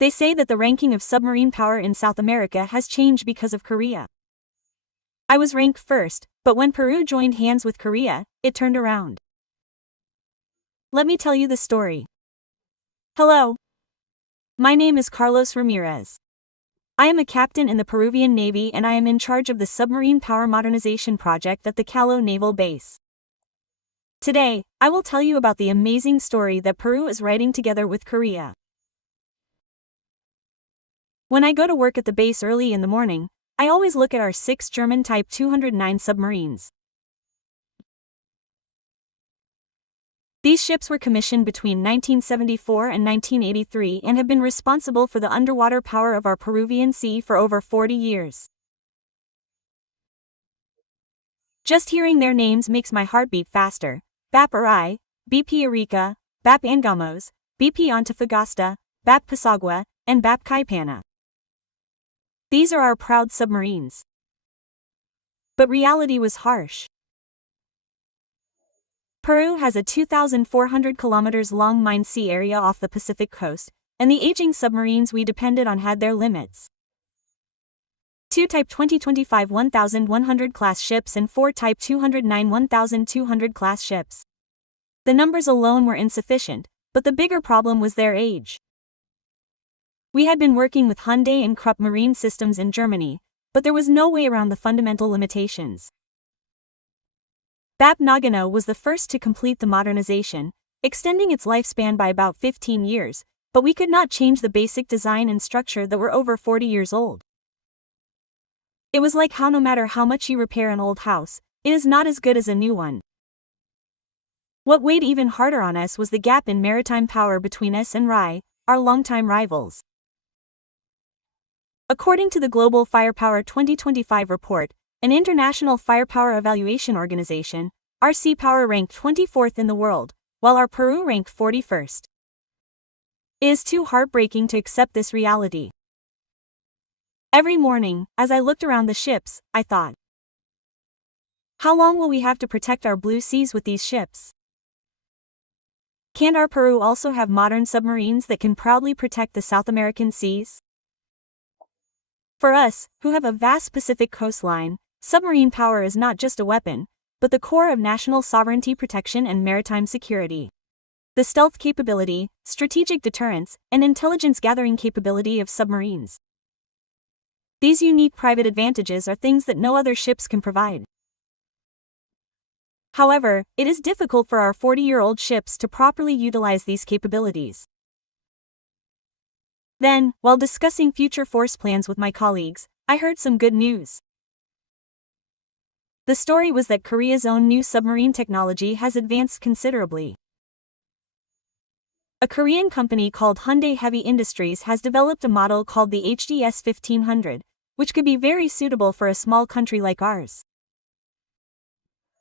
They say that the ranking of submarine power in South America has changed because of Korea. I was ranked first, but when Peru joined hands with Korea, it turned around. Let me tell you the story. Hello. My name is Carlos Ramirez. I am a captain in the Peruvian Navy and I am in charge of the submarine power modernization project at the Callao Naval Base. Today, I will tell you about the amazing story that Peru is writing together with Korea. When I go to work at the base early in the morning, I always look at our 6 German Type 209 submarines. These ships were commissioned between 1974 and 1983 and have been responsible for the underwater power of our Peruvian sea for over 40 years. Just hearing their names makes my heart beat faster. BAP Aray, BP Arica, BAP Angamos, BP Antofagasta, BAP Pasagua, and BAP Caipana. These are our proud submarines. But reality was harsh. Peru has a 2,400 kilometers long mine sea area off the Pacific coast, and the aging submarines we depended on had their limits. 2 Type 2025 1100 class ships and 4 Type 209 1200 class ships. The numbers alone were insufficient, but the bigger problem was their age. We had been working with Hyundai and Krupp Marine Systems in Germany, but there was no way around the fundamental limitations. BAP Nagano was the first to complete the modernization, extending its lifespan by about 15 years, but we could not change the basic design and structure that were over 40 years old. It was like how no matter how much you repair an old house, it is not as good as a new one. What weighed even harder on us was the gap in maritime power between us and RAI, our longtime rivals. According to the Global Firepower 2025 report, an international firepower evaluation organization, our sea power ranked 24th in the world, while our Peru ranked 41st. It is too heartbreaking to accept this reality. Every morning, as I looked around the ships, I thought, how long will we have to protect our blue seas with these ships? Can't our Peru also have modern submarines that can proudly protect the South American seas? For us, who have a vast Pacific coastline, submarine power is not just a weapon, but the core of national sovereignty protection and maritime security. The stealth capability, strategic deterrence, and intelligence gathering capability of submarines. These unique private advantages are things that no other ships can provide. However, it is difficult for our 40-year-old ships to properly utilize these capabilities. Then, while discussing future force plans with my colleagues, I heard some good news. The story was that Korea's own new submarine technology has advanced considerably. A Korean company called Hyundai Heavy Industries has developed a model called the HDS 1500, which could be very suitable for a small country like ours.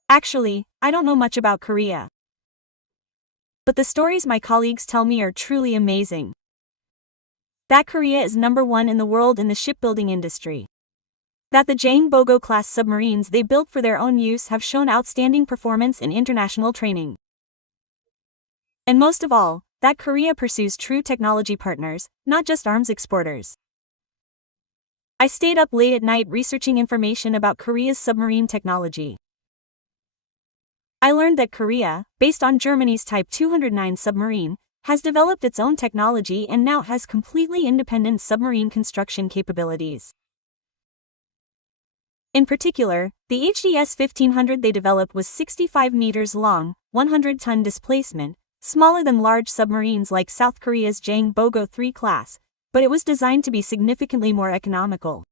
Actually, I don't know much about Korea. But the stories my colleagues tell me are truly amazing. That Korea is #1 in the world in the shipbuilding industry. That the Jang-Bogo-class submarines they built for their own use have shown outstanding performance in international training. And most of all, that Korea pursues true technology partners, not just arms exporters. I stayed up late at night researching information about Korea's submarine technology. I learned that Korea, based on Germany's Type 209 submarine, has developed its own technology and now has completely independent submarine construction capabilities. In particular, the HDS 1500 they developed was 65 meters long, 100-ton displacement, smaller than large submarines like South Korea's Jang-Bogo 3 class, but it was designed to be significantly more economical.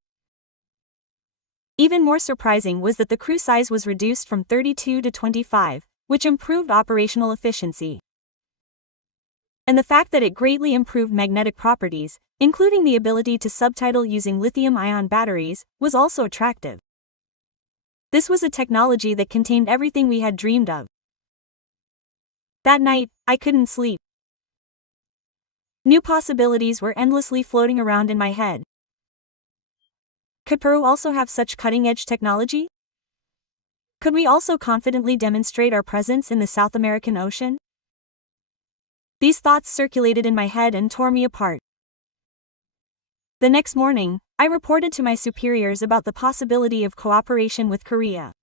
Even more surprising was that the crew size was reduced from 32 to 25, which improved operational efficiency. And the fact that it greatly improved magnetic properties, including the ability to subtidal using lithium-ion batteries, was also attractive. This was a technology that contained everything we had dreamed of. That night, I couldn't sleep. New possibilities were endlessly floating around in my head. Could Peru also have such cutting-edge technology? Could we also confidently demonstrate our presence in the South American Ocean? These thoughts circulated in my head and tore me apart. The next morning, I reported to my superiors about the possibility of cooperation with Korea.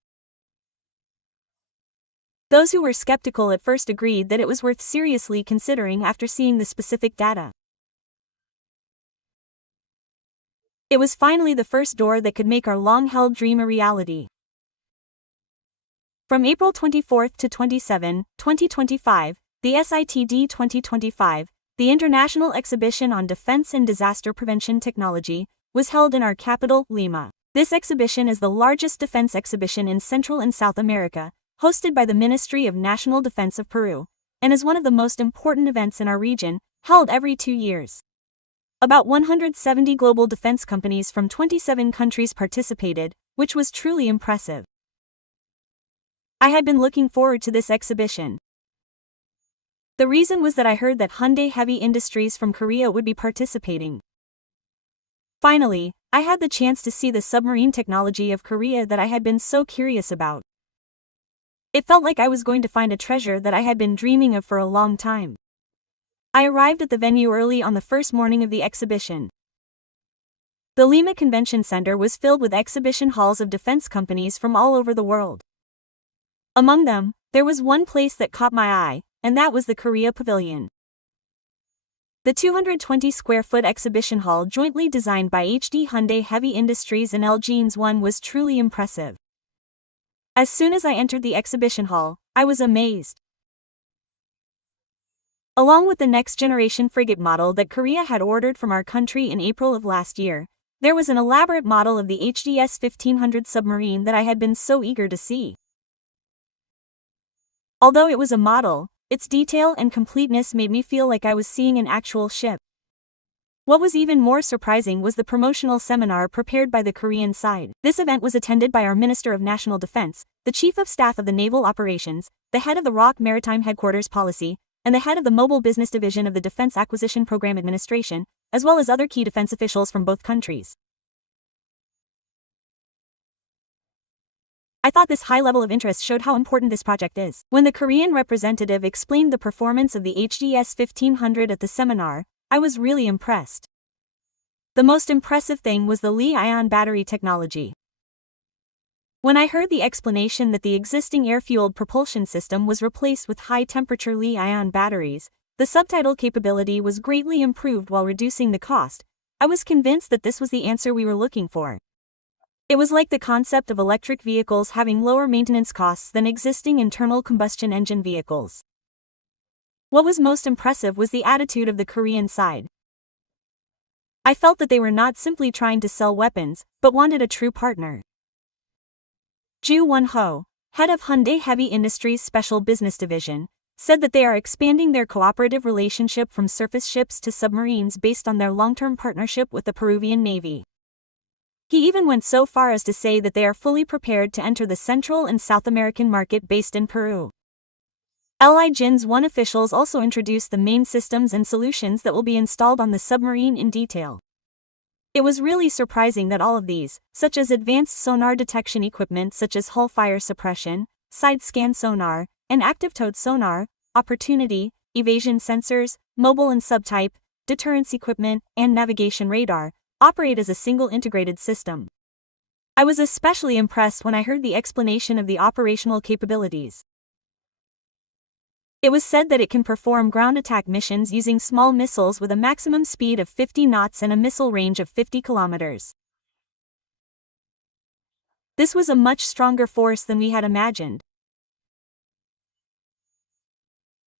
Those who were skeptical at first agreed that it was worth seriously considering after seeing the specific data. It was finally the first door that could make our long-held dream a reality. From April 24 to 27, 2025, the SITD 2025, the International Exhibition on Defense and Disaster Prevention Technology, was held in our capital, Lima. This exhibition is the largest defense exhibition in Central and South America, hosted by the Ministry of National Defense of Peru, and is one of the most important events in our region, held every 2 years. About 170 global defense companies from 27 countries participated, which was truly impressive. I had been looking forward to this exhibition. The reason was that I heard that Hyundai Heavy Industries from Korea would be participating. Finally, I had the chance to see the submarine technology of Korea that I had been so curious about. It felt like I was going to find a treasure that I had been dreaming of for a long time. I arrived at the venue early on the first morning of the exhibition. The Lima Convention Center was filled with exhibition halls of defense companies from all over the world. Among them, there was one place that caught my eye, and that was the Korea Pavilion. The 220-square-foot exhibition hall jointly designed by Hyundai Heavy Industries and LG's One was truly impressive. As soon as I entered the exhibition hall, I was amazed. Along with the next-generation frigate model that Korea had ordered from our country in April of last year, there was an elaborate model of the HDS 1500 submarine that I had been so eager to see. Although it was a model, its detail and completeness made me feel like I was seeing an actual ship. What was even more surprising was the promotional seminar prepared by the Korean side. This event was attended by our Minister of National Defense, the Chief of Staff of the Naval Operations, the head of the ROC Maritime Headquarters Policy, and the head of the Mobile Business Division of the Defense Acquisition Program Administration, as well as other key defense officials from both countries. I thought this high level of interest showed how important this project is. When the Korean representative explained the performance of the HDS 1500 at the seminar, I was really impressed. The most impressive thing was the Li-ion battery technology. When I heard the explanation that the existing air-fueled propulsion system was replaced with high-temperature Li-ion batteries, the subtitle capability was greatly improved while reducing the cost, I was convinced that this was the answer we were looking for. It was like the concept of electric vehicles having lower maintenance costs than existing internal combustion engine vehicles. What was most impressive was the attitude of the Korean side. I felt that they were not simply trying to sell weapons, but wanted a true partner. Ju Won-ho, head of Hyundai Heavy Industries Special Business Division, said that they are expanding their cooperative relationship from surface ships to submarines based on their long-term partnership with the Peruvian Navy. He even went so far as to say that they are fully prepared to enter the Central and South American market based in Peru. LIG's One officials also introduced the main systems and solutions that will be installed on the submarine in detail. It was really surprising that all of these, such as advanced sonar detection equipment such as hull fire suppression, side-scan sonar, and active towed sonar, opportunity, evasion sensors, mobile and subtype, deterrence equipment, and navigation radar, operate as a single integrated system. I was especially impressed when I heard the explanation of the operational capabilities. It was said that it can perform ground attack missions using small missiles with a maximum speed of 50 knots and a missile range of 50 kilometers. This was a much stronger force than we had imagined.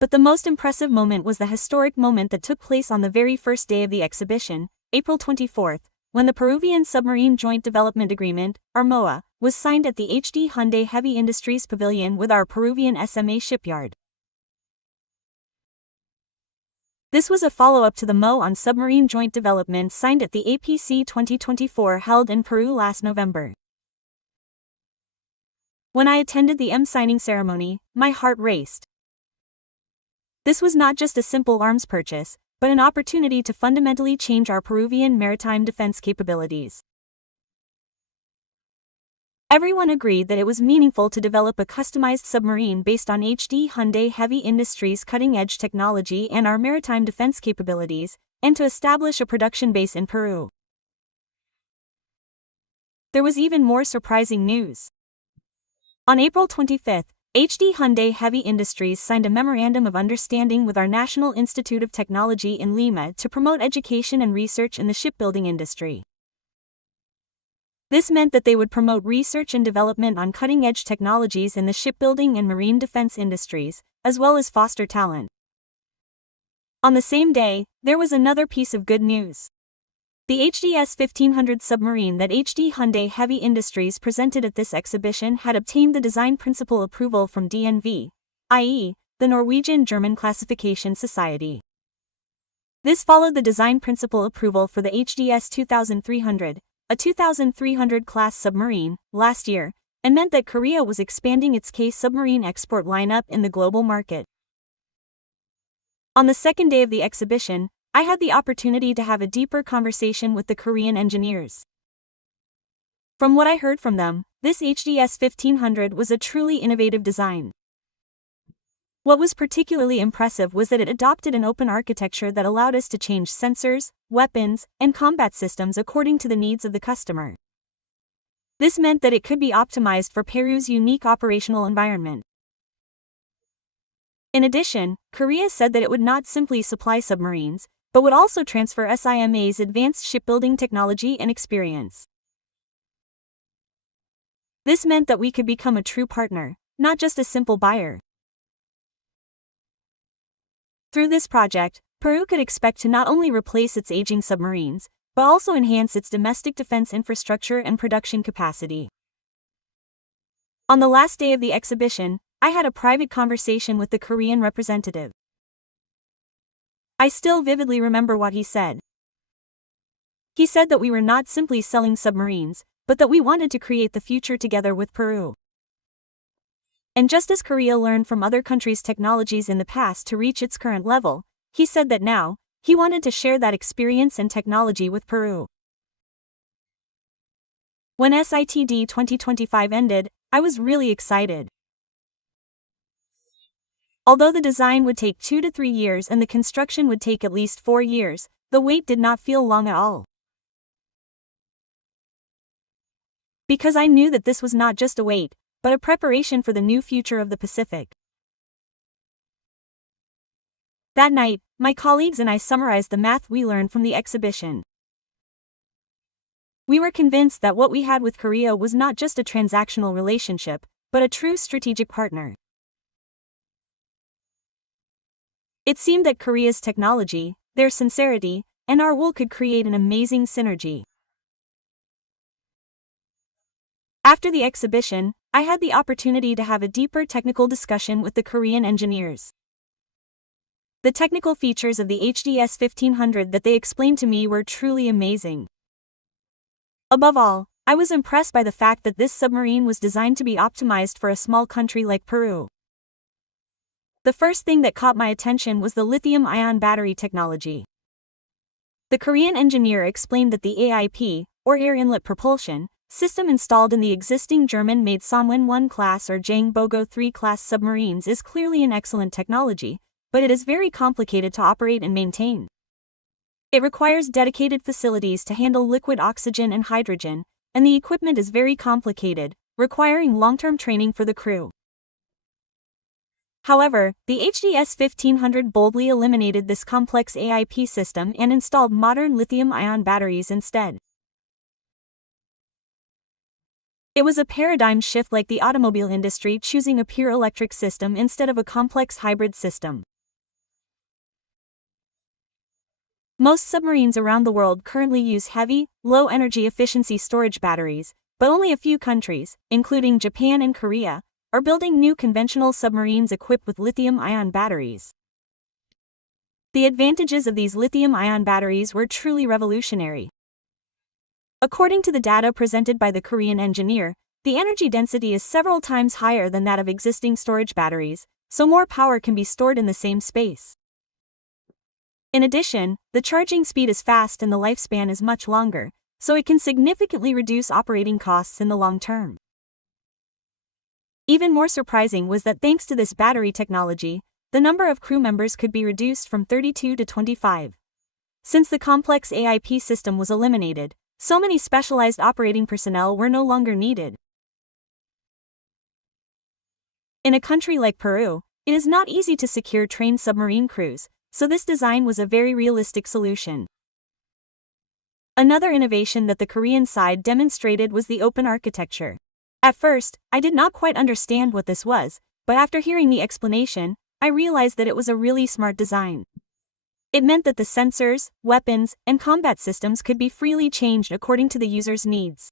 But the most impressive moment was the historic moment that took place on the very first day of the exhibition, April 24, when the Peruvian Submarine Joint Development Agreement, or MOA, was signed at the Hyundai Heavy Industries Pavilion with our Peruvian SMA shipyard. This was a follow-up to the MOA on submarine joint development signed at the APC 2024 held in Peru last November. When I attended the signing ceremony, my heart raced. This was not just a simple arms purchase, but an opportunity to fundamentally change our Peruvian maritime defense capabilities. Everyone agreed that it was meaningful to develop a customized submarine based on Hyundai Heavy Industries' cutting-edge technology and our maritime defense capabilities, and to establish a production base in Peru. there was even more surprising news. On April 25, HD Hyundai Heavy Industries signed a Memorandum of Understanding with our National Institute of Technology in Lima to promote education and research in the shipbuilding industry. This meant that they would promote research and development on cutting-edge technologies in the shipbuilding and marine defense industries, as well as foster talent. On the same day, there was another piece of good news. The HDS 1500 submarine that HD Hyundai Heavy Industries presented at this exhibition had obtained the design principle approval from DNV, i.e., the Norwegian-German Classification Society. This followed the design principle approval for the HDS 2300, a 2300 class submarine, last year, and meant that Korea was expanding its submarine export lineup in the global market. On the second day of the exhibition, I had the opportunity to have a deeper conversation with the Korean engineers. From what I heard from them, this HDS 1500 was a truly innovative design. What was particularly impressive was that it adopted an open architecture that allowed us to change sensors, weapons, and combat systems according to the needs of the customer. This meant that it could be optimized for Peru's unique operational environment. In addition, Korea said that it would not simply supply submarines, but would also transfer SIMA's advanced shipbuilding technology and experience. This meant that we could become a true partner, not just a simple buyer. Through this project, Peru could expect to not only replace its aging submarines, but also enhance its domestic defense infrastructure and production capacity. On the last day of the exhibition, I had a private conversation with the Korean representative. I still vividly remember what he said. He said that we were not simply selling submarines, but that we wanted to create the future together with Peru. And just as Korea learned from other countries' technologies in the past to reach its current level, he said that now, he wanted to share that experience and technology with Peru. When SITD 2025 ended, I was really excited. Although the design would take 2 to 3 years and the construction would take at least 4 years, the wait did not feel long at all. Because I knew that this was not just a wait, but a preparation for the new future of the Pacific. That night, my colleagues and I summarized the math we learned from the exhibition. We were convinced that what we had with Korea was not just a transactional relationship, but a true strategic partner. It seemed that Korea's technology, their sincerity, and our will could create an amazing synergy. After the exhibition, I had the opportunity to have a deeper technical discussion with the Korean engineers. The technical features of the HDS 1500 that they explained to me were truly amazing. Above all, I was impressed by the fact that this submarine was designed to be optimized for a small country like Peru. The first thing that caught my attention was the lithium-ion battery technology. The Korean engineer explained that the AIP, or air inlet propulsion, system installed in the existing German-made Somos 1 class or Jangbogo 3 class submarines is clearly an excellent technology, but it is very complicated to operate and maintain. It requires dedicated facilities to handle liquid oxygen and hydrogen, and the equipment is very complicated, requiring long-term training for the crew. However, the HDS 1500 boldly eliminated this complex AIP system and installed modern lithium-ion batteries instead. It was a paradigm shift, like the automobile industry choosing a pure electric system instead of a complex hybrid system. Most submarines around the world currently use heavy, low-energy efficiency storage batteries, but only a few countries, including Japan and Korea, are building new conventional submarines equipped with lithium-ion batteries. The advantages of these lithium-ion batteries were truly revolutionary. According to the data presented by the Korean engineer, the energy density is several times higher than that of existing storage batteries, so more power can be stored in the same space. In addition, the charging speed is fast and the lifespan is much longer, so it can significantly reduce operating costs in the long term. Even more surprising was that thanks to this battery technology, the number of crew members could be reduced from 32 to 25. Since the complex AIP system was eliminated, so many specialized operating personnel were no longer needed. In a country like Peru, it is not easy to secure trained submarine crews, so this design was a very realistic solution. Another innovation that the Korean side demonstrated was the open architecture. At first, I did not quite understand what this was, but after hearing the explanation, I realized that it was a really smart design. It meant that the sensors, weapons, and combat systems could be freely changed according to the user's needs.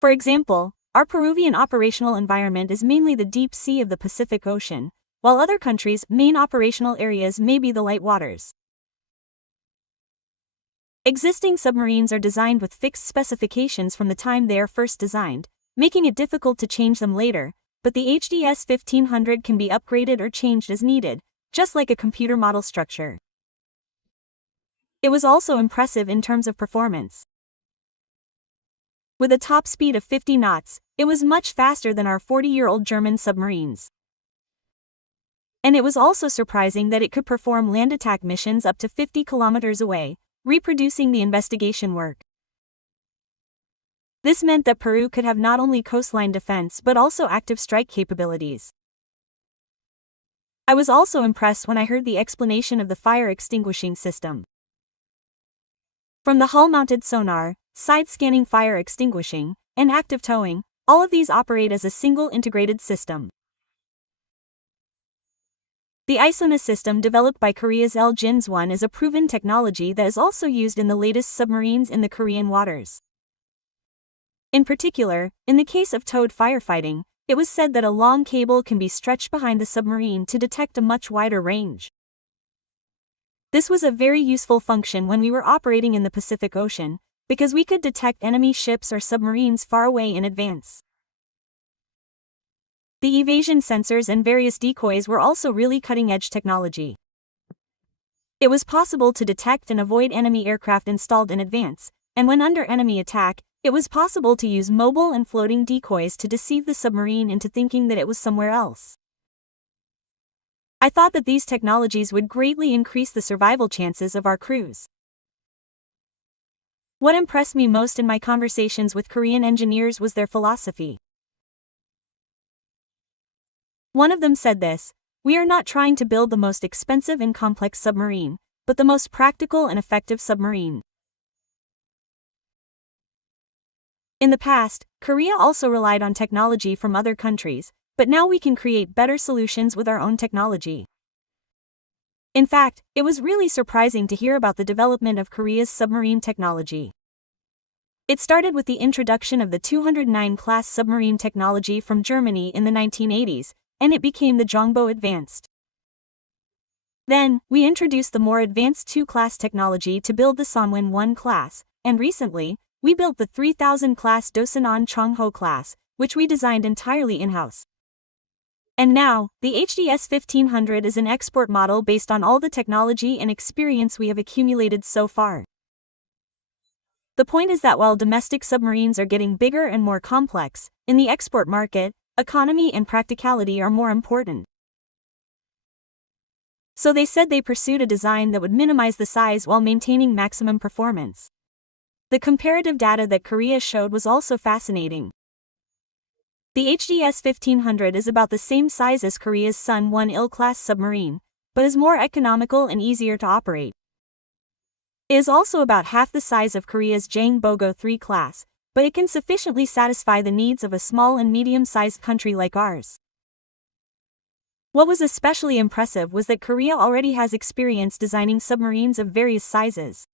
For example, our Peruvian operational environment is mainly the deep sea of the Pacific Ocean, while other countries' main operational areas may be the light waters. Existing submarines are designed with fixed specifications from the time they are first designed, making it difficult to change them later, but the HDS 1500 can be upgraded or changed as needed, just like a computer model structure. It was also impressive in terms of performance. With a top speed of 50 knots, it was much faster than our 40-year-old German submarines. And it was also surprising that it could perform land attack missions up to 50 kilometers away, reproducing the investigation work. This meant that Peru could have not only coastline defense but also active strike capabilities. I was also impressed when I heard the explanation of the fire extinguishing system. From the hull-mounted sonar, side-scanning fire extinguishing, and active towing, all of these operate as a single integrated system. The ISONA system developed by Korea's LJINS-1 is a proven technology that is also used in the latest submarines in the Korean waters. In particular, in the case of towed firefighting, it was said that a long cable can be stretched behind the submarine to detect a much wider range. This was a very useful function when we were operating in the Pacific Ocean, because we could detect enemy ships or submarines far away in advance. The evasion sensors and various decoys were also really cutting-edge technology. It was possible to detect and avoid enemy aircraft installed in advance, and when under enemy attack, it was possible to use mobile and floating decoys to deceive the submarine into thinking that it was somewhere else. I thought that these technologies would greatly increase the survival chances of our crews. What impressed me most in my conversations with Korean engineers was their philosophy. One of them said this: "We are not trying to build the most expensive and complex submarine, but the most practical and effective submarine." In the past, Korea also relied on technology from other countries, but now we can create better solutions with our own technology. In fact, it was really surprising to hear about the development of Korea's submarine technology. It started with the introduction of the 209-class submarine technology from Germany in the 1980s, and it became the Jongbo Advanced. Then, we introduced the more advanced 2-class technology to build the Sonwon 1 class, and recently, we built the 3000-class Dosanon Chongho class, which we designed entirely in-house. And now, the HDS 1500 is an export model based on all the technology and experience we have accumulated so far. The point is that while domestic submarines are getting bigger and more complex, in the export market, economy and practicality are more important. So they said they pursued a design that would minimize the size while maintaining maximum performance. The comparative data that Korea showed was also fascinating. The HDS 1500 is about the same size as Korea's Sun 1 class submarine, but is more economical and easier to operate. It is also about half the size of Korea's Jang Bogo 3 class, but it can sufficiently satisfy the needs of a small and medium-sized country like ours. What was especially impressive was that Korea already has experience designing submarines of various sizes.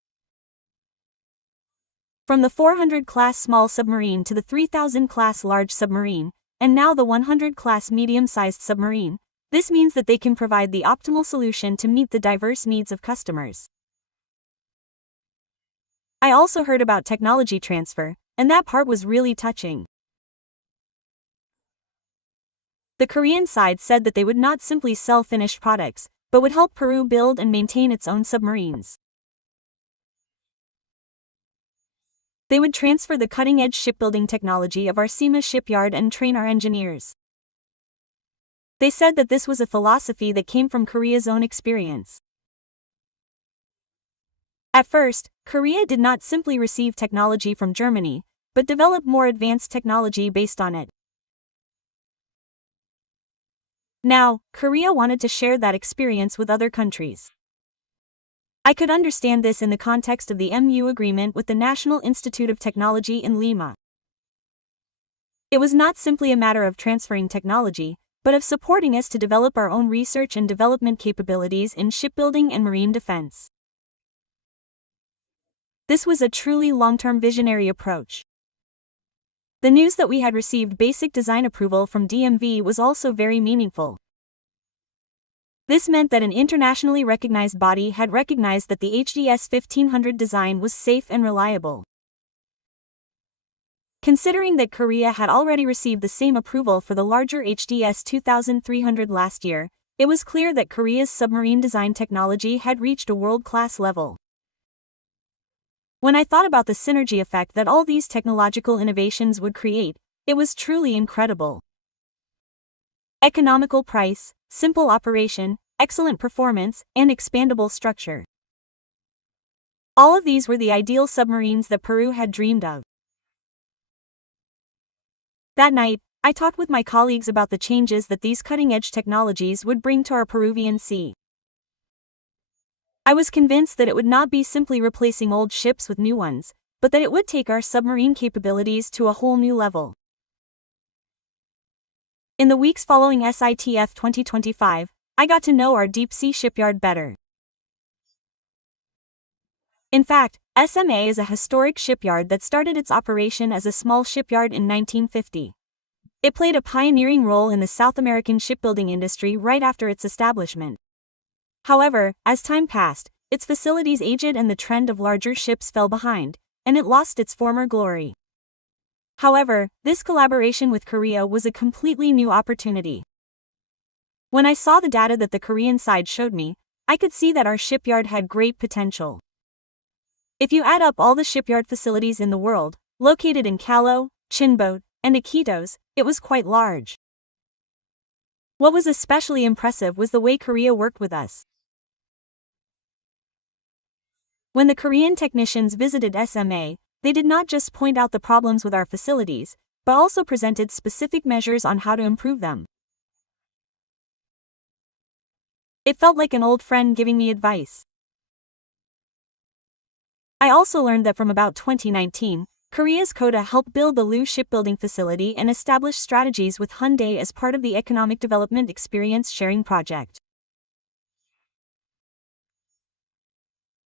From the 400-class small submarine to the 3000-class large submarine, and now the 100-class medium-sized submarine, this means that they can provide the optimal solution to meet the diverse needs of customers. I also heard about technology transfer, and that part was really touching. The Korean side said that they would not simply sell finished products, but would help Peru build and maintain its own submarines. They would transfer the cutting-edge shipbuilding technology of our SIMA shipyard and train our engineers. They said that this was a philosophy that came from Korea's own experience. At first, Korea did not simply receive technology from Germany, but developed more advanced technology based on it. Now, Korea wanted to share that experience with other countries. I could understand this in the context of the MU agreement with the National Institute of Technology in Lima. It was not simply a matter of transferring technology, but of supporting us to develop our own research and development capabilities in shipbuilding and marine defense. This was a truly long-term visionary approach. The news that we had received basic design approval from DMV was also very meaningful. This meant that an internationally recognized body had recognized that the HDS 1500 design was safe and reliable. Considering that Korea had already received the same approval for the larger HDS 2300 last year, it was clear that Korea's submarine design technology had reached a world-class level. When I thought about the synergy effect that all these technological innovations would create, it was truly incredible. Economical price, simple operation, excellent performance, and expandable structure. All of these were the ideal submarines that Peru had dreamed of. That night, I talked with my colleagues about the changes that these cutting-edge technologies would bring to our Peruvian sea. I was convinced that it would not be simply replacing old ships with new ones, but that it would take our submarine capabilities to a whole new level. In the weeks following SITF 2025, I got to know our deep-sea shipyard better. In fact, SMA is a historic shipyard that started its operation as a small shipyard in 1950. It played a pioneering role in the South American shipbuilding industry right after its establishment. However, as time passed, its facilities aged and the trend of larger ships fell behind, and it lost its former glory. However, this collaboration with Korea was a completely new opportunity. When I saw the data that the Korean side showed me, I could see that our shipyard had great potential. If you add up all the shipyard facilities in the world, located in Callao, Chinbot, and Iquitos, it was quite large. What was especially impressive was the way Korea worked with us. When the Korean technicians visited SMA, they did not just point out the problems with our facilities, but also presented specific measures on how to improve them. It felt like an old friend giving me advice. I also learned that from about 2019, Korea's KODA helped build the Lu shipbuilding facility and establish strategies with Hyundai as part of the Economic Development Experience Sharing Project.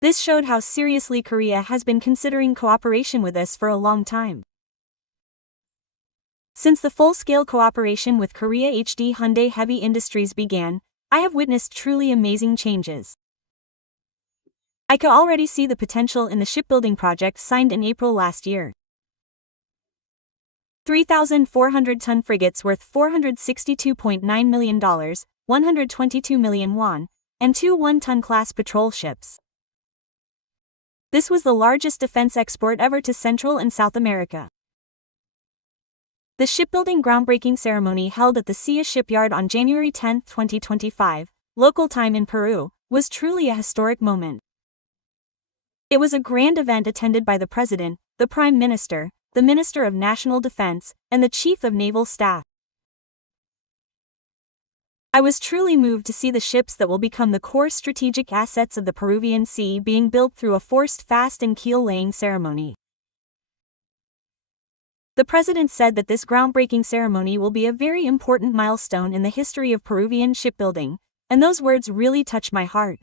This showed how seriously Korea has been considering cooperation with us for a long time. Since the full-scale cooperation with Korea HD Hyundai Heavy Industries began, I have witnessed truly amazing changes. I could already see the potential in the shipbuilding project signed in April last year. 3,400-ton frigates worth $462.9 million, 122 million won, and two 1-ton class patrol ships. This was the largest defense export ever to Central and South America. The shipbuilding groundbreaking ceremony held at the SIA shipyard on January 10, 2025, local time in Peru, was truly a historic moment. It was a grand event attended by the President, the Prime Minister, the Minister of National Defense, and the Chief of Naval Staff. I was truly moved to see the ships that will become the core strategic assets of the Peruvian Sea being built through a forced fast and keel-laying ceremony. The President said that this groundbreaking ceremony will be a very important milestone in the history of Peruvian shipbuilding, and those words really touched my heart.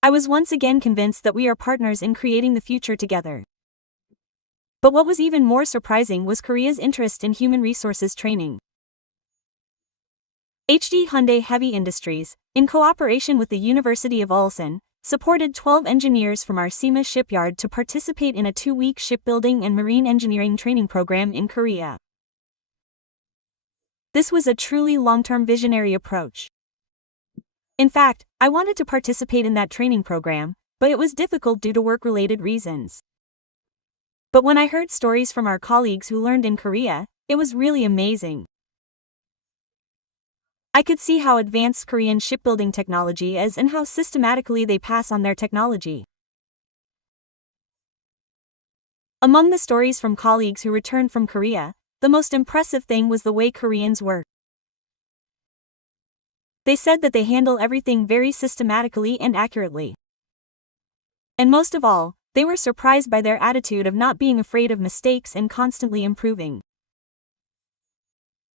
I was once again convinced that we are partners in creating the future together. But what was even more surprising was Korea's interest in human resources training. HD Hyundai Heavy Industries, in cooperation with the University of Ulsan, supported 12 engineers from our SIMA shipyard to participate in a 2-week shipbuilding and marine engineering training program in Korea. This was a truly long-term visionary approach. In fact, I wanted to participate in that training program, but it was difficult due to work-related reasons. But when I heard stories from our colleagues who learned in Korea, it was really amazing. I could see how advanced Korean shipbuilding technology is and how systematically they pass on their technology. Among the stories from colleagues who returned from Korea, the most impressive thing was the way Koreans work. They said that they handle everything very systematically and accurately. And most of all, they were surprised by their attitude of not being afraid of mistakes and constantly improving.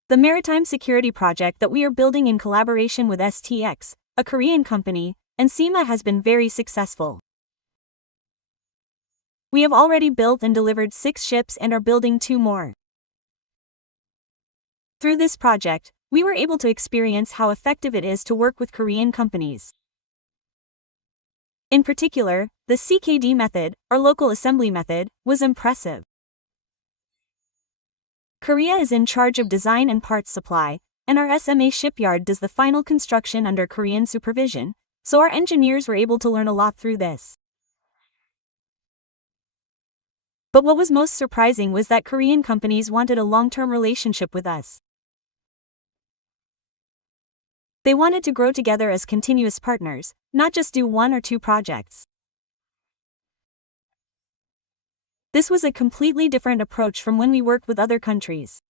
The maritime security project that we are building in collaboration with STX, a Korean company, and SIMA has been very successful. We have already built and delivered 6 ships and are building 2 more. Through this project, we were able to experience how effective it is to work with Korean companies. In particular, the CKD method, or local assembly method, was impressive. Korea is in charge of design and parts supply, and our SMA shipyard does the final construction under Korean supervision, so our engineers were able to learn a lot through this. But what was most surprising was that Korean companies wanted a long-term relationship with us. They wanted to grow together as continuous partners, not just do 1 or 2 projects. This was a completely different approach from when we worked with other countries.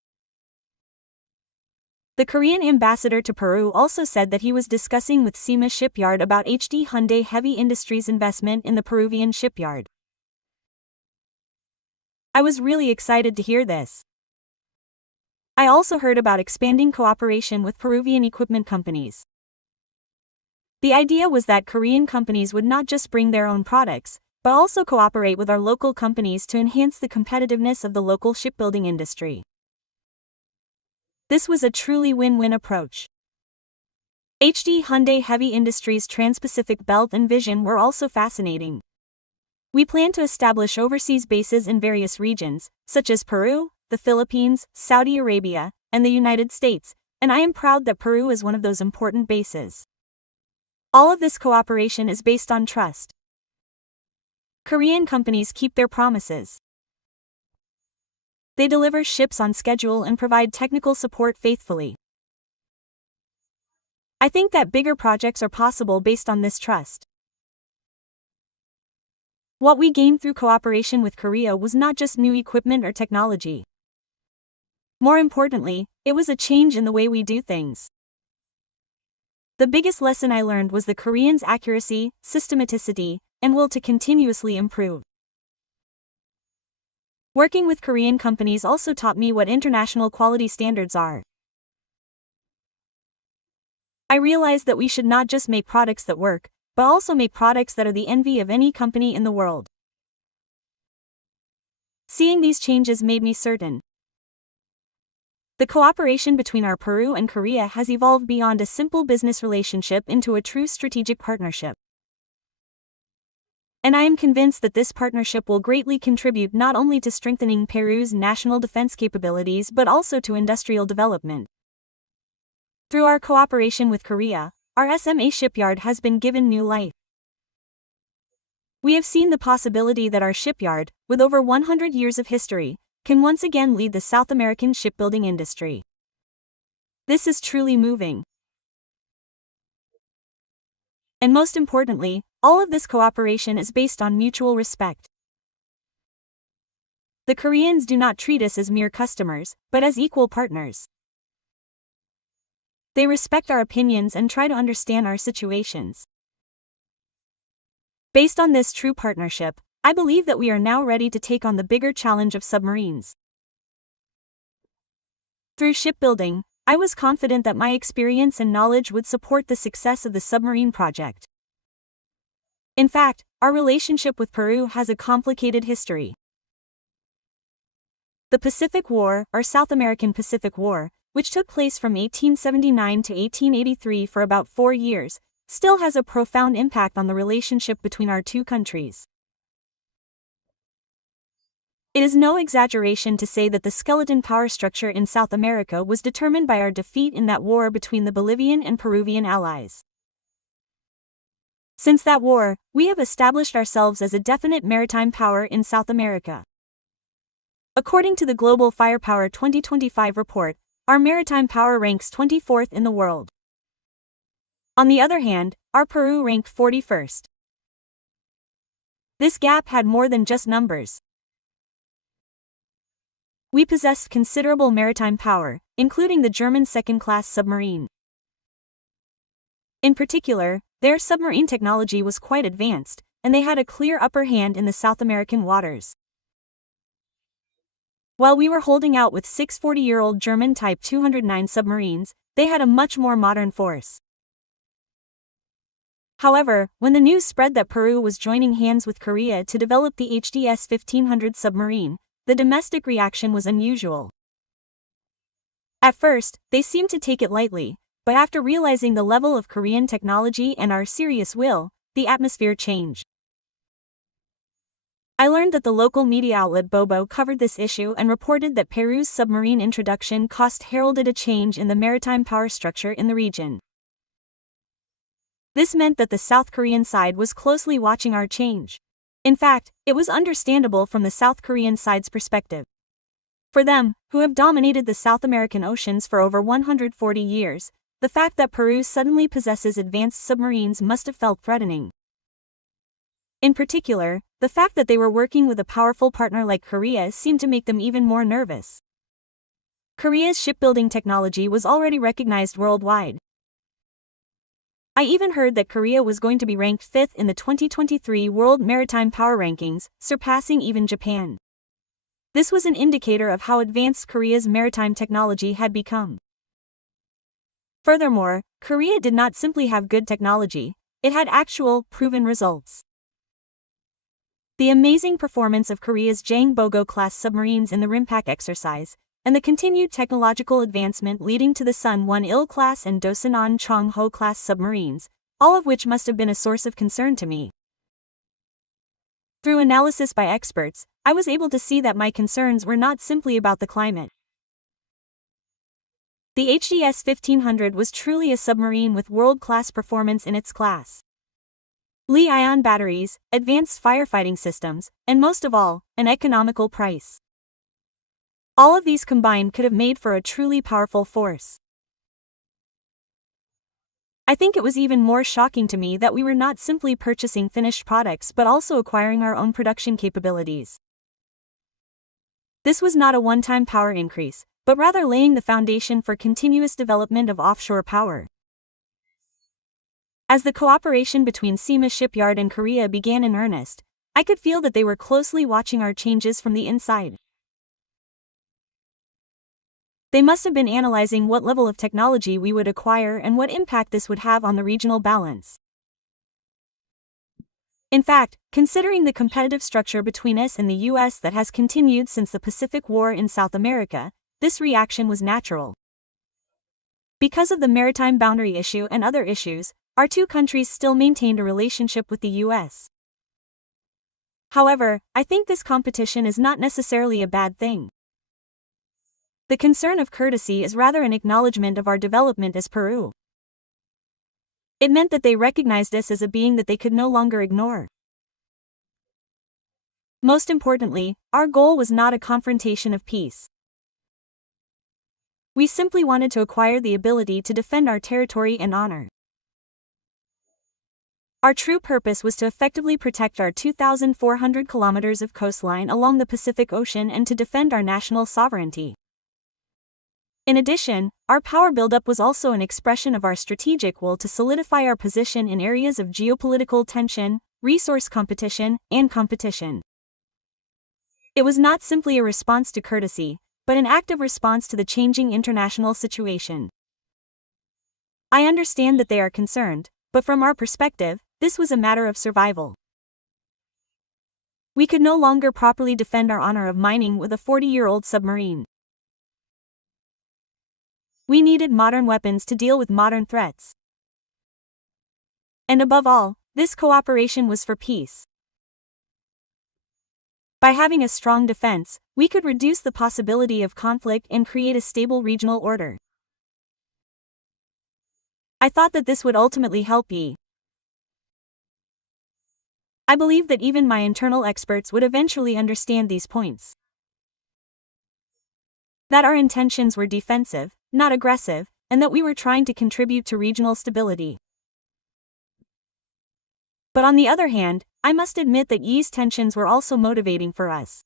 The Korean ambassador to Peru also said that he was discussing with SIMA shipyard about HD Hyundai Heavy Industries' investment in the Peruvian shipyard. I was really excited to hear this. I also heard about expanding cooperation with Peruvian equipment companies. The idea was that Korean companies would not just bring their own products, but also cooperate with our local companies to enhance the competitiveness of the local shipbuilding industry. This was a truly win-win approach. HD Hyundai Heavy Industries' Trans-Pacific Belt and vision were also fascinating. We plan to establish overseas bases in various regions, such as Peru, the Philippines, Saudi Arabia, and the United States, and I am proud that Peru is one of those important bases. All of this cooperation is based on trust. Korean companies keep their promises. They deliver ships on schedule and provide technical support faithfully. I think that bigger projects are possible based on this trust. What we gained through cooperation with Korea was not just new equipment or technology. More importantly, it was a change in the way we do things. The biggest lesson I learned was the Koreans' accuracy, systematicity, and will to continuously improve. Working with Korean companies also taught me what international quality standards are. I realized that we should not just make products that work, but also make products that are the envy of any company in the world. Seeing these changes made me certain. The cooperation between our Peru and Korea has evolved beyond a simple business relationship into a true strategic partnership. And I am convinced that this partnership will greatly contribute not only to strengthening Peru's national defense capabilities but also to industrial development. Through our cooperation with Korea, our SMA shipyard has been given new life. We have seen the possibility that our shipyard, with over 100 years of history, can once again lead the South American shipbuilding industry. This is truly moving. And most importantly, all of this cooperation is based on mutual respect. The Koreans do not treat us as mere customers, but as equal partners. They respect our opinions and try to understand our situations. Based on this true partnership, I believe that we are now ready to take on the bigger challenge of submarines. Through shipbuilding, I was confident that my experience and knowledge would support the success of the submarine project. In fact, our relationship with Peru has a complicated history. The Pacific War, or South American Pacific War, which took place from 1879 to 1883 for about 4 years, still has a profound impact on the relationship between our two countries. It is no exaggeration to say that the skeleton power structure in South America was determined by our defeat in that war between the Bolivian and Peruvian allies. Since that war, we have established ourselves as a definite maritime power in South America. According to the Global Firepower 2025 report, our maritime power ranks 24th in the world. On the other hand, our Peru ranked 41st. This gap had more than just numbers. We possessed considerable maritime power, including the German second-class submarine. In particular, their submarine technology was quite advanced, and they had a clear upper hand in the South American waters. While we were holding out with 6 40-year-old German Type 209 submarines, they had a much more modern force. However, when the news spread that Peru was joining hands with Korea to develop the HDS 1500 submarine, the domestic reaction was unusual. At first, they seemed to take it lightly, but after realizing the level of Korean technology and our serious will, the atmosphere changed. I learned that the local media outlet Bobo covered this issue and reported that Peru's submarine introduction heralded a change in the maritime power structure in the region. This meant that the South Korean side was closely watching our change. In fact, it was understandable from the South Korean side's perspective. For them, who have dominated the South American oceans for over 140 years, the fact that Peru suddenly possesses advanced submarines must have felt threatening. In particular, the fact that they were working with a powerful partner like Korea seemed to make them even more nervous. Korea's shipbuilding technology was already recognized worldwide. I even heard that Korea was going to be ranked 5th in the 2023 World Maritime Power Rankings, surpassing even Japan. This was an indicator of how advanced Korea's maritime technology had become. Furthermore, Korea did not simply have good technology, it had actual, proven results. The amazing performance of Korea's Jangbogo-class submarines in the Rimpak exercise, and the continued technological advancement leading to the Sun-1Il-class and Dosanan Chong-ho-class submarines, all of which must have been a source of concern to me. Through analysis by experts, I was able to see that my concerns were not simply about the climate. The HDS 1500 was truly a submarine with world-class performance in its class. Li-ion batteries, advanced firefighting systems, and most of all, an economical price. All of these combined could have made for a truly powerful force. I think it was even more shocking to me that we were not simply purchasing finished products but also acquiring our own production capabilities. This was not a one-time power increase, but rather laying the foundation for continuous development of offshore power. As the cooperation between SIMA shipyard and Korea began in earnest, I could feel that they were closely watching our changes from the inside. They must have been analyzing what level of technology we would acquire and what impact this would have on the regional balance. In fact, considering the competitive structure between us and the US that has continued since the Pacific War in South America, this reaction was natural. Because of the maritime boundary issue and other issues, our two countries still maintained a relationship with the US. However, I think this competition is not necessarily a bad thing. The concern of courtesy is rather an acknowledgement of our development as Peru. It meant that they recognized us as a being that they could no longer ignore. Most importantly, our goal was not a confrontation of peace. We simply wanted to acquire the ability to defend our territory and honor. Our true purpose was to effectively protect our 2,400 kilometers of coastline along the Pacific Ocean and to defend our national sovereignty. In addition, our power buildup was also an expression of our strategic will to solidify our position in areas of geopolitical tension, resource competition, and competition. It was not simply a response to courtesy, but an active response to the changing international situation. I understand that they are concerned, but from our perspective, this was a matter of survival. We could no longer properly defend our honor of mining with a 40-year-old submarine. We needed modern weapons to deal with modern threats. And above all, this cooperation was for peace. By having a strong defense, we could reduce the possibility of conflict and create a stable regional order. I thought that this would ultimately help me. I believe that even my internal experts would eventually understand these points. That our intentions were defensive, not aggressive, and that we were trying to contribute to regional stability. But on the other hand, I must admit that these tensions were also motivating for us.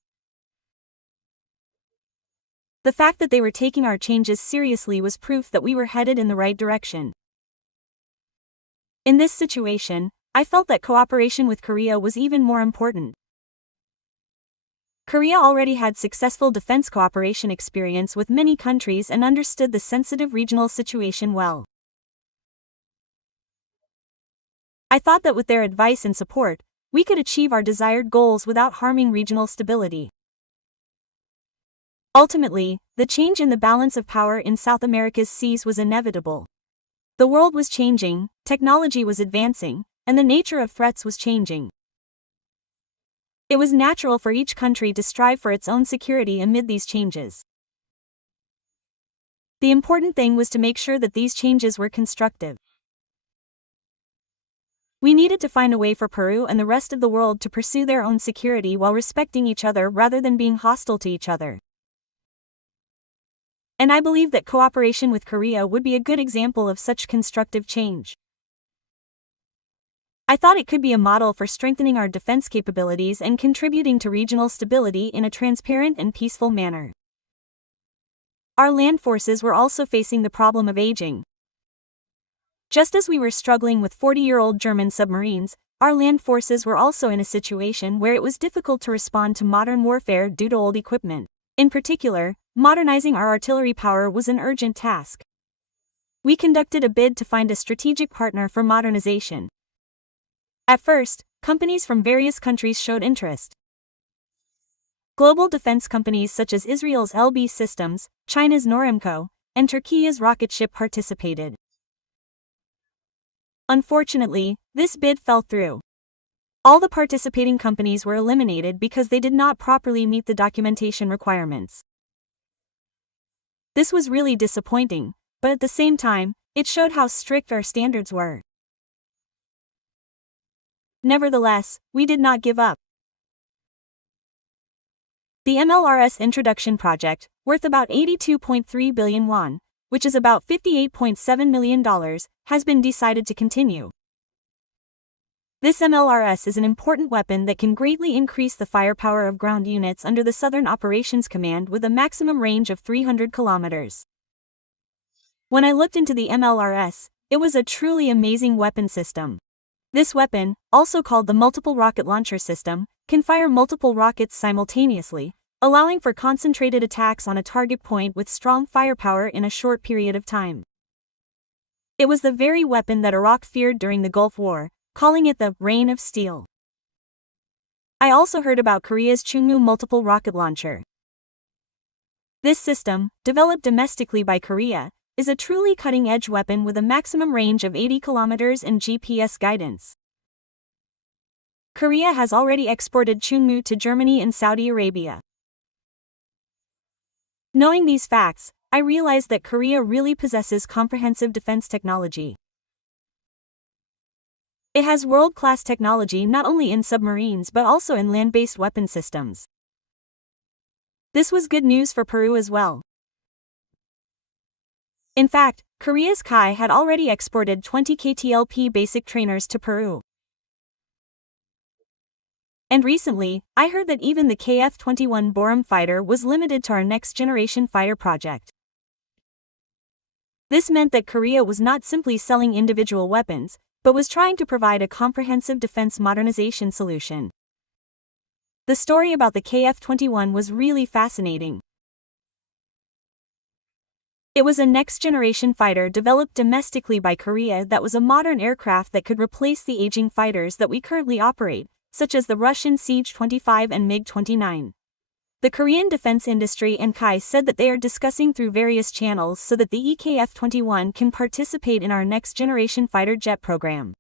The fact that they were taking our changes seriously was proof that we were headed in the right direction. In this situation, I felt that cooperation with Korea was even more important. Korea already had successful defense cooperation experience with many countries and understood the sensitive regional situation well. I thought that with their advice and support, we could achieve our desired goals without harming regional stability. Ultimately, the change in the balance of power in South America's seas was inevitable. The world was changing, technology was advancing, and the nature of threats was changing. It was natural for each country to strive for its own security amid these changes. The important thing was to make sure that these changes were constructive. We needed to find a way for Peru and the rest of the world to pursue their own security while respecting each other rather than being hostile to each other. And I believe that cooperation with Korea would be a good example of such constructive change. I thought it could be a model for strengthening our defense capabilities and contributing to regional stability in a transparent and peaceful manner. Our land forces were also facing the problem of aging. Just as we were struggling with 40-year-old German submarines, our land forces were also in a situation where it was difficult to respond to modern warfare due to old equipment. In particular, modernizing our artillery power was an urgent task. We conducted a bid to find a strategic partner for modernization. At first, companies from various countries showed interest. Global defense companies such as Israel's LB Systems, China's Norimco, and Turkey's Rocket Ship participated. Unfortunately, this bid fell through. All the participating companies were eliminated because they did not properly meet the documentation requirements. This was really disappointing, but at the same time, it showed how strict our standards were. Nevertheless, we did not give up. The MLRS introduction project, worth about 82.3 billion won, which is about $58.7 million, has been decided to continue. This MLRS is an important weapon that can greatly increase the firepower of ground units under the Southern Operations Command with a maximum range of 300 kilometers. When I looked into the MLRS, it was a truly amazing weapon system. This weapon, also called the multiple rocket launcher system, can fire multiple rockets simultaneously, allowing for concentrated attacks on a target point with strong firepower in a short period of time. It was the very weapon that Iraq feared during the Gulf War, calling it the Rain of Steel. I also heard about Korea's Chungmu multiple rocket launcher. This system, developed domestically by Korea, is a truly cutting-edge weapon with a maximum range of 80 kilometers and GPS guidance. Korea has already exported Chungmu to Germany and Saudi Arabia. Knowing these facts, I realized that Korea really possesses comprehensive defense technology. It has world-class technology not only in submarines but also in land-based weapon systems. This was good news for Peru as well. In fact, Korea's KAI had already exported 20 KTLP basic trainers to Peru. And recently, I heard that even the KF-21 Borum fighter was limited to our next-generation fighter project. This meant that Korea was not simply selling individual weapons, but was trying to provide a comprehensive defense modernization solution. The story about the KF-21 was really fascinating. It was a next-generation fighter developed domestically by Korea that was a modern aircraft that could replace the aging fighters that we currently operate, such as the Russian Siege-25 and MiG-29. The Korean defense industry and KAI said that they are discussing through various channels so that the EKF-21 can participate in our next-generation fighter jet program.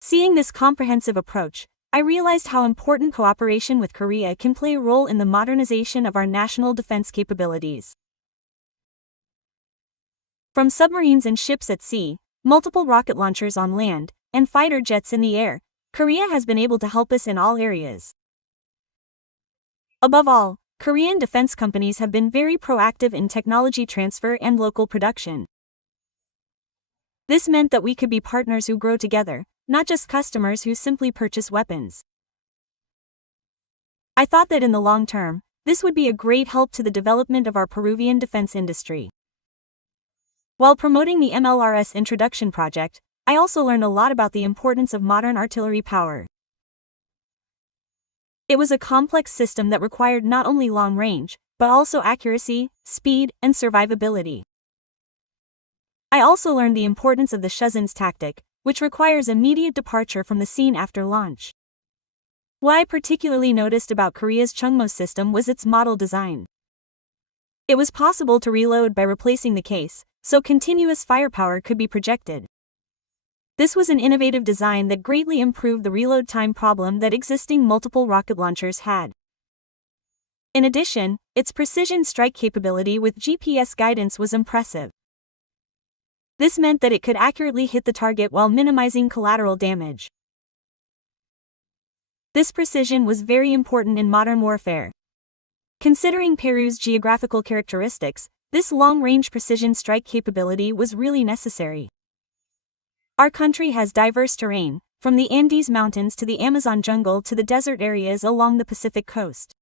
Seeing this comprehensive approach, I realized how important cooperation with Korea can play a role in the modernization of our national defense capabilities. From submarines and ships at sea, multiple rocket launchers on land, and fighter jets in the air, Korea has been able to help us in all areas. Above all, Korean defense companies have been very proactive in technology transfer and local production. This meant that we could be partners who grow together, not just customers who simply purchase weapons. I thought that in the long term, this would be a great help to the development of our Peruvian defense industry. While promoting the MLRS introduction project, I also learned a lot about the importance of modern artillery power. It was a complex system that required not only long range, but also accuracy, speed, and survivability. I also learned the importance of the Shuzhen's tactic, which requires immediate departure from the scene after launch. What I particularly noticed about Korea's Chungmo system was its model design. It was possible to reload by replacing the case, so continuous firepower could be projected. This was an innovative design that greatly improved the reload time problem that existing multiple rocket launchers had. In addition, its precision strike capability with GPS guidance was impressive. This meant that it could accurately hit the target while minimizing collateral damage. This precision was very important in modern warfare. Considering Peru's geographical characteristics, this long-range precision strike capability was really necessary. Our country has diverse terrain, from the Andes Mountains to the Amazon jungle to the desert areas along the Pacific coast.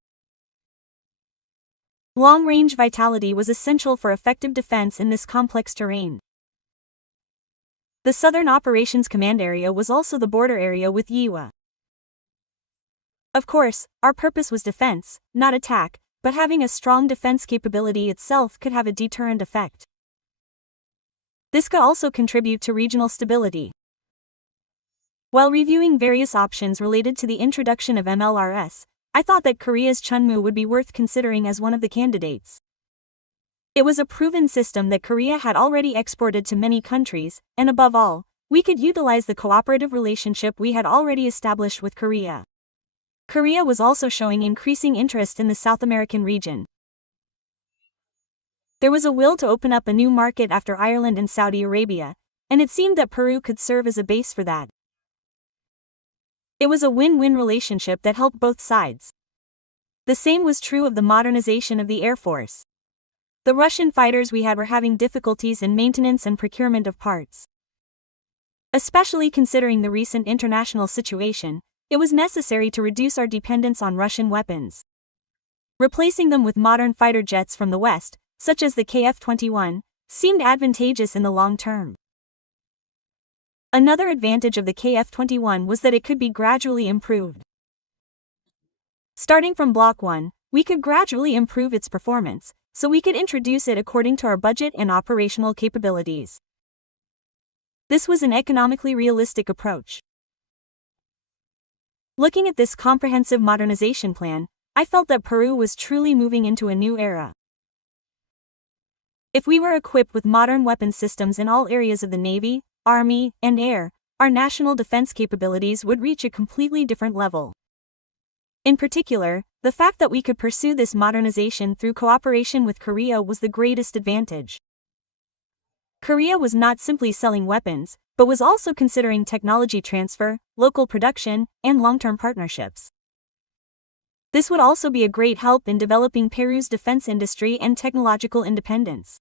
Long-range vitality was essential for effective defense in this complex terrain. The Southern Operations Command Area was also the border area with Yiwa. Of course, our purpose was defense, not attack, but having a strong defense capability itself could have a deterrent effect. This could also contribute to regional stability. While reviewing various options related to the introduction of MLRS, I thought that Korea's Chunmoo would be worth considering as one of the candidates. It was a proven system that Korea had already exported to many countries, and above all, we could utilize the cooperative relationship we had already established with Korea. Korea was also showing increasing interest in the South American region. There was a will to open up a new market after Ireland and Saudi Arabia, and it seemed that Peru could serve as a base for that. It was a win-win relationship that helped both sides. The same was true of the modernization of the Air Force. The Russian fighters we had were having difficulties in maintenance and procurement of parts. Especially considering the recent international situation, it was necessary to reduce our dependence on Russian weapons. Replacing them with modern fighter jets from the West, such as the KF-21, seemed advantageous in the long term. Another advantage of the KF-21 was that it could be gradually improved. Starting from Block 1, we could gradually improve its performance, so we could introduce it according to our budget and operational capabilities. This was an economically realistic approach. Looking at this comprehensive modernization plan, I felt that Peru was truly moving into a new era. If we were equipped with modern weapon systems in all areas of the Navy, Army, and Air, our national defense capabilities would reach a completely different level. In particular, the fact that we could pursue this modernization through cooperation with Korea was the greatest advantage. Korea was not simply selling weapons, but was also considering technology transfer, local production, and long-term partnerships. This would also be a great help in developing Peru's defense industry and technological independence.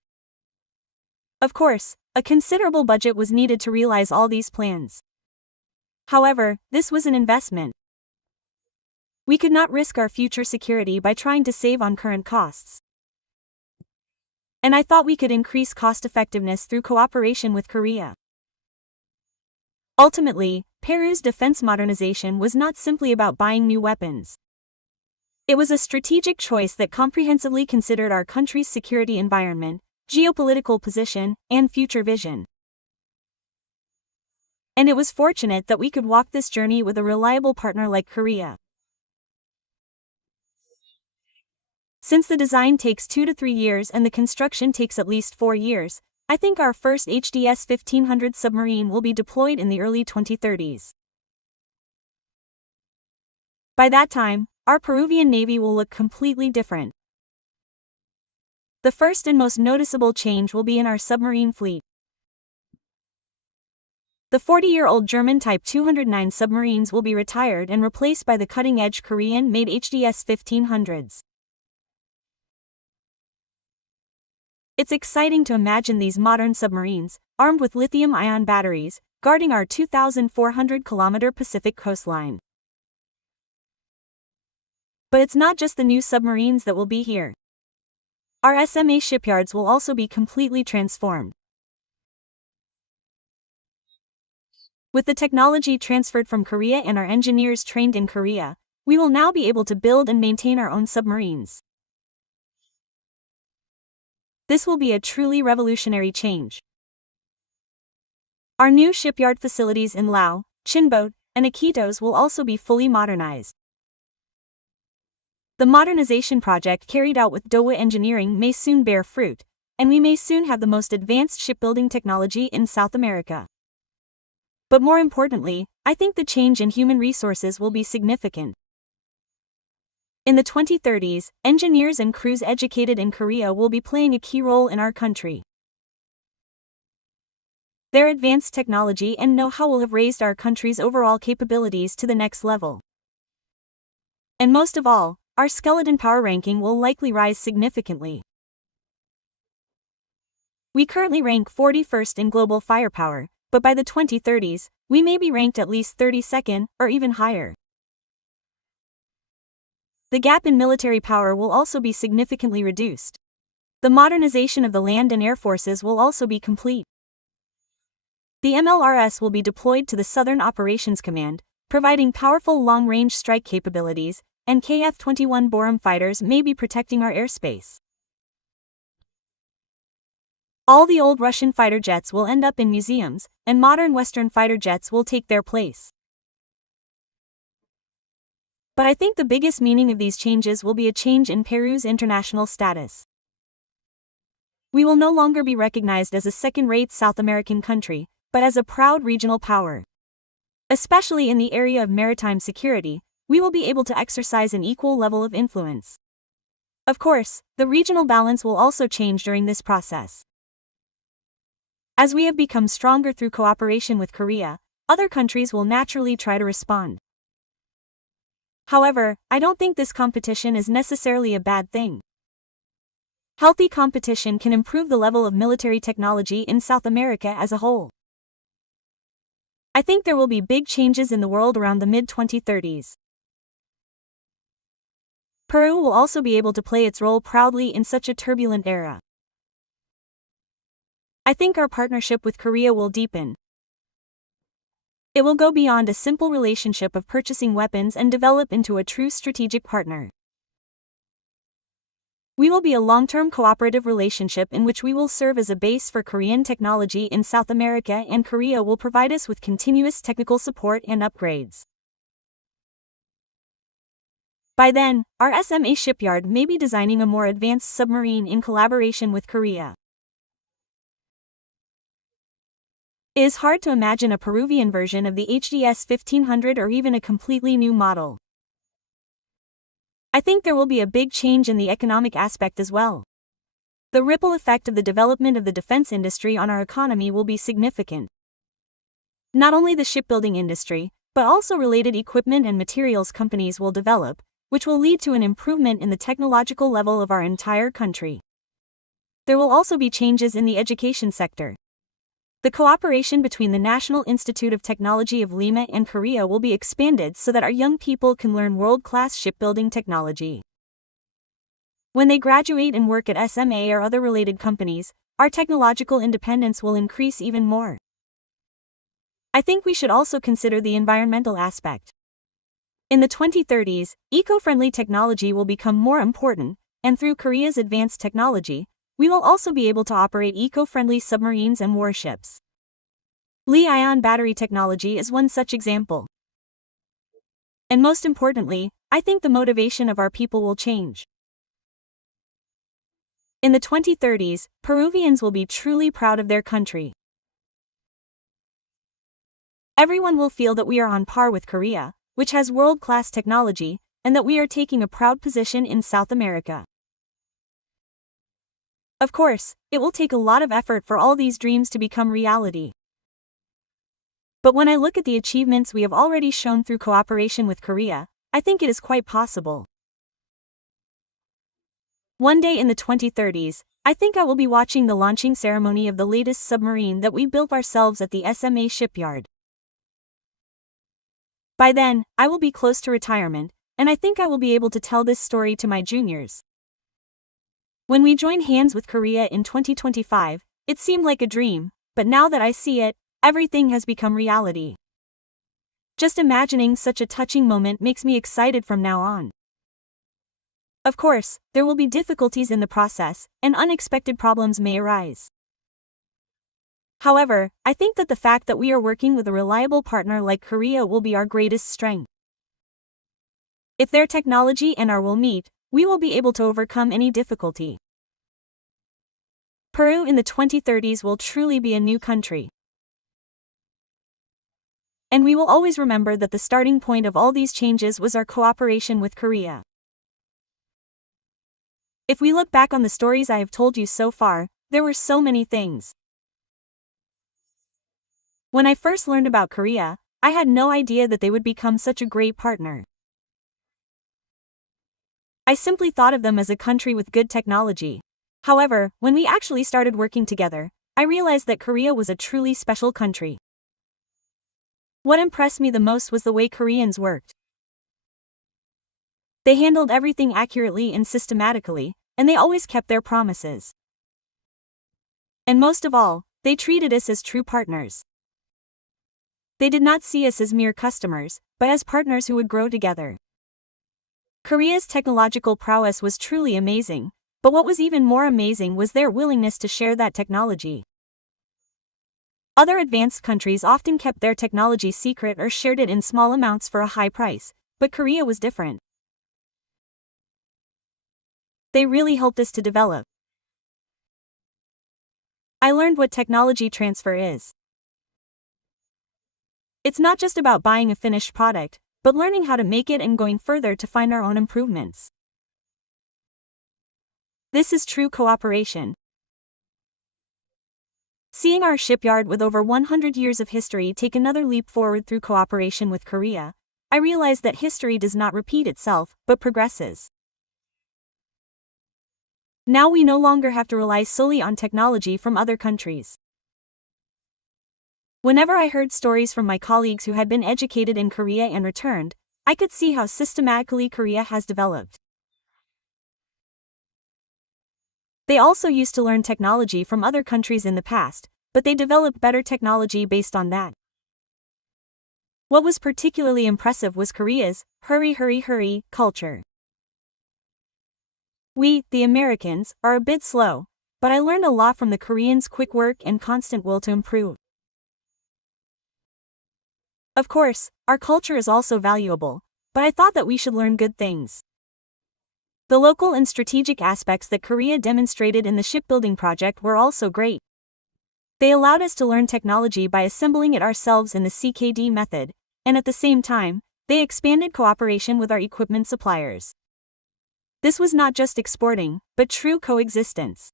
Of course, a considerable budget was needed to realize all these plans. However, this was an investment. We could not risk our future security by trying to save on current costs. And I thought we could increase cost-effectiveness through cooperation with Korea. Ultimately, Peru's defense modernization was not simply about buying new weapons. It was a strategic choice that comprehensively considered our country's security environment, geopolitical position, and future vision. And it was fortunate that we could walk this journey with a reliable partner like Korea. Since the design takes 2 to 3 years and the construction takes at least 4 years, I think our first HDS 1500 submarine will be deployed in the early 2030s. By that time, our Peruvian Navy will look completely different. The first and most noticeable change will be in our submarine fleet. The 40-year-old German Type 209 submarines will be retired and replaced by the cutting-edge Korean-made HDS 1500s. It's exciting to imagine these modern submarines, armed with lithium-ion batteries, guarding our 2,400-kilometer Pacific coastline. But it's not just the new submarines that will be here. Our SMA shipyards will also be completely transformed. With the technology transferred from Korea and our engineers trained in Korea, we will now be able to build and maintain our own submarines. This will be a truly revolutionary change. Our new shipyard facilities in Laos, Chinbot, and Iquitos will also be fully modernized. The modernization project carried out with Dowa Engineering may soon bear fruit, and we may soon have the most advanced shipbuilding technology in South America. But more importantly, I think the change in human resources will be significant. In the 2030s, engineers and crews educated in Korea will be playing a key role in our country. Their advanced technology and know-how will have raised our country's overall capabilities to the next level. And most of all, our skeleton power ranking will likely rise significantly. We currently rank 41st in global firepower, but by the 2030s, we may be ranked at least 32nd, or even higher. The gap in military power will also be significantly reduced. The modernization of the land and air forces will also be complete. The MLRS will be deployed to the Southern Operations Command, providing powerful long-range strike capabilities, and KF-21 Borum fighters may be protecting our airspace. All the old Russian fighter jets will end up in museums, and modern Western fighter jets will take their place. But I think the biggest meaning of these changes will be a change in Peru's international status. We will no longer be recognized as a second-rate South American country, but as a proud regional power. Especially in the area of maritime security, we will be able to exercise an equal level of influence. Of course, the regional balance will also change during this process. As we have become stronger through cooperation with Korea, other countries will naturally try to respond. However, I don't think this competition is necessarily a bad thing. Healthy competition can improve the level of military technology in South America as a whole. I think there will be big changes in the world around the mid-2030s. Peru will also be able to play its role proudly in such a turbulent era. I think our partnership with Korea will deepen. It will go beyond a simple relationship of purchasing weapons and develop into a true strategic partner. We will be a long-term cooperative relationship in which we will serve as a base for Korean technology in South America, and Korea will provide us with continuous technical support and upgrades. By then, our SMA shipyard may be designing a more advanced submarine in collaboration with Korea. It is hard to imagine a Peruvian version of the HDS 1500 or even a completely new model. I think there will be a big change in the economic aspect as well. The ripple effect of the development of the defense industry on our economy will be significant. Not only the shipbuilding industry, but also related equipment and materials companies will develop, which will lead to an improvement in the technological level of our entire country. There will also be changes in the education sector. The cooperation between the National Institute of Technology of Lima and Korea will be expanded so that our young people can learn world-class shipbuilding technology. When they graduate and work at SMA or other related companies, our technological independence will increase even more. I think we should also consider the environmental aspect. In the 2030s, eco-friendly technology will become more important, and through Korea's advanced technology, we will also be able to operate eco-friendly submarines and warships. Li-ion battery technology is one such example. And most importantly, I think the motivation of our people will change. In the 2030s, Peruvians will be truly proud of their country. Everyone will feel that we are on par with Korea, which has world-class technology, and that we are taking a proud position in South America. Of course, it will take a lot of effort for all these dreams to become reality. But when I look at the achievements we have already shown through cooperation with Korea, I think it is quite possible. One day in the 2030s, I think I will be watching the launching ceremony of the latest submarine that we built ourselves at the SMA shipyard. By then, I will be close to retirement, and I think I will be able to tell this story to my juniors. When we joined hands with Korea in 2025, it seemed like a dream, but now that I see it, everything has become reality. Just imagining such a touching moment makes me excited from now on. Of course, there will be difficulties in the process, and unexpected problems may arise. However, I think that the fact that we are working with a reliable partner like Korea will be our greatest strength. If their technology and our will meet, we will be able to overcome any difficulty. Peru in the 2030s will truly be a new country. And we will always remember that the starting point of all these changes was our cooperation with Korea. If we look back on the stories I have told you so far, there were so many things. When I first learned about Korea, I had no idea that they would become such a great partner. I simply thought of them as a country with good technology. However, when we actually started working together, I realized that Korea was a truly special country. What impressed me the most was the way Koreans worked. They handled everything accurately and systematically, and they always kept their promises. And most of all, they treated us as true partners. They did not see us as mere customers, but as partners who would grow together. Korea's technological prowess was truly amazing, but what was even more amazing was their willingness to share that technology. Other advanced countries often kept their technology secret or shared it in small amounts for a high price, but Korea was different. They really helped us to develop. I learned what technology transfer is. It's not just about buying a finished product, but learning how to make it and going further to find our own improvements. This is true cooperation. Seeing our shipyard with over 100 years of history take another leap forward through cooperation with Korea, I realized that history does not repeat itself, but progresses. Now we no longer have to rely solely on technology from other countries. Whenever I heard stories from my colleagues who had been educated in Korea and returned, I could see how systematically Korea has developed. They also used to learn technology from other countries in the past, but they developed better technology based on that. What was particularly impressive was Korea's hurry culture. We, the Americans, are a bit slow, but I learned a lot from the Koreans' quick work and constant will to improve. Of course, our culture is also valuable, but I thought that we should learn good things. The local and strategic aspects that Korea demonstrated in the shipbuilding project were also great. They allowed us to learn technology by assembling it ourselves in the CKD method, and at the same time, they expanded cooperation with our equipment suppliers. This was not just exporting, but true coexistence.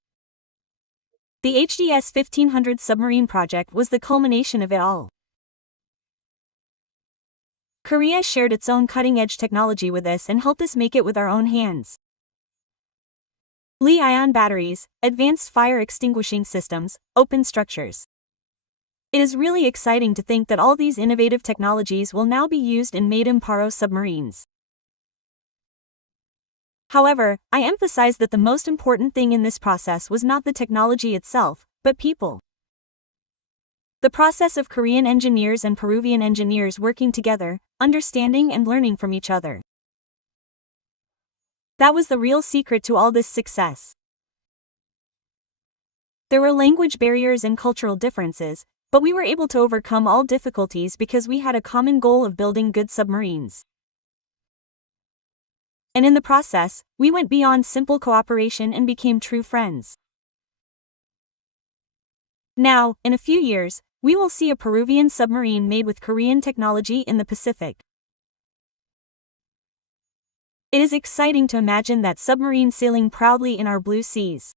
The HDS 1500 submarine project was the culmination of it all. Korea shared its own cutting-edge technology with us and helped us make it with our own hands. Li-ion batteries, advanced fire extinguishing systems, open structures. It is really exciting to think that all these innovative technologies will now be used in Made in Paro submarines. However, I emphasize that the most important thing in this process was not the technology itself, but people. The process of Korean engineers and Peruvian engineers working together, understanding and learning from each other. That was the real secret to all this success. There were language barriers and cultural differences, but we were able to overcome all difficulties because we had a common goal of building good submarines. And in the process, we went beyond simple cooperation and became true friends. Now, in a few years, we will see a Peruvian submarine made with Korean technology in the Pacific. It is exciting to imagine that submarine sailing proudly in our blue seas.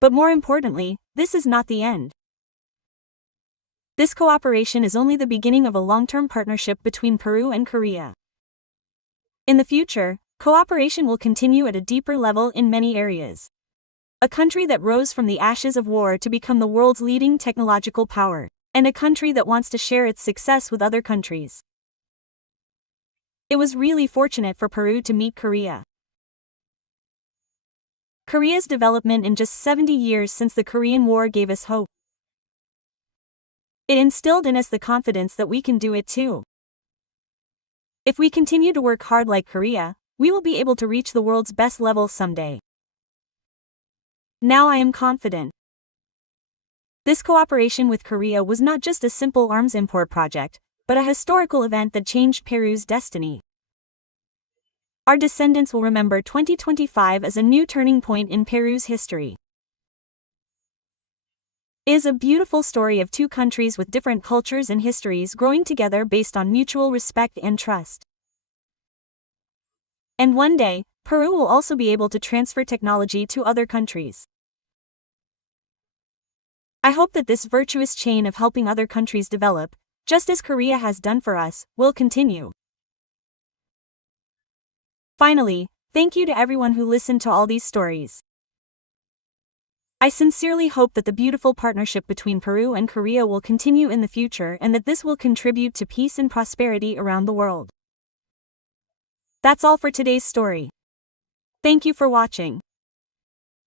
But more importantly, this is not the end. This cooperation is only the beginning of a long-term partnership between Peru and Korea. In the future, Cooperation will continue at a deeper level in many areas. A country that rose from the ashes of war to become the world's leading technological power, and a country that wants to share its success with other countries. It was really fortunate for Peru to meet Korea. Korea's development in just 70 years since the Korean War gave us hope. It instilled in us the confidence that we can do it too. If we continue to work hard like Korea, we will be able to reach the world's best level someday. Now I am confident. This cooperation with Korea was not just a simple arms import project, but a historical event that changed Peru's destiny. Our descendants will remember 2025 as a new turning point in Peru's history. It is a beautiful story of two countries with different cultures and histories growing together based on mutual respect and trust. And one day, Peru will also be able to transfer technology to other countries. I hope that this virtuous chain of helping other countries develop, just as Korea has done for us, will continue. Finally, thank you to everyone who listened to all these stories. I sincerely hope that the beautiful partnership between Peru and Korea will continue in the future and that this will contribute to peace and prosperity around the world. That's all for today's story. Thank you for watching.